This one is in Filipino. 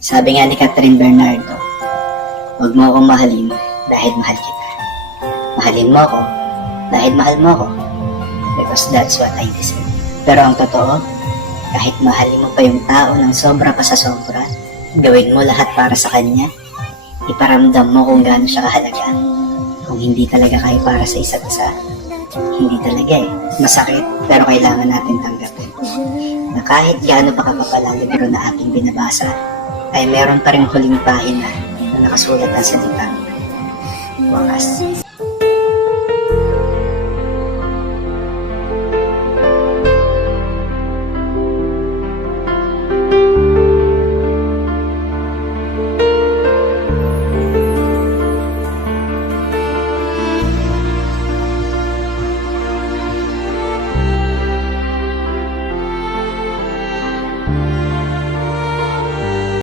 Sabi nga ni Catherine Bernardo, huwag mo akong mahalin dahil mahal kita. Mahalin mo ako dahil mahal mo ako. Because that's what I deserve. Pero ang totoo, kahit mahalin mo pa yung tao ng sobra pa sa sobra, gawin mo lahat para sa kanya, iparamdam mo kung gaano siya kahalaga. Kung hindi talaga kayo para sa isa't isa, hindi talaga eh. Masakit, pero kailangan natin tanggapin na kahit gaano pa kapapal ang libro na ating binabasa, ay meron pa rin huling pahina na nakasulat ang salitang wakas.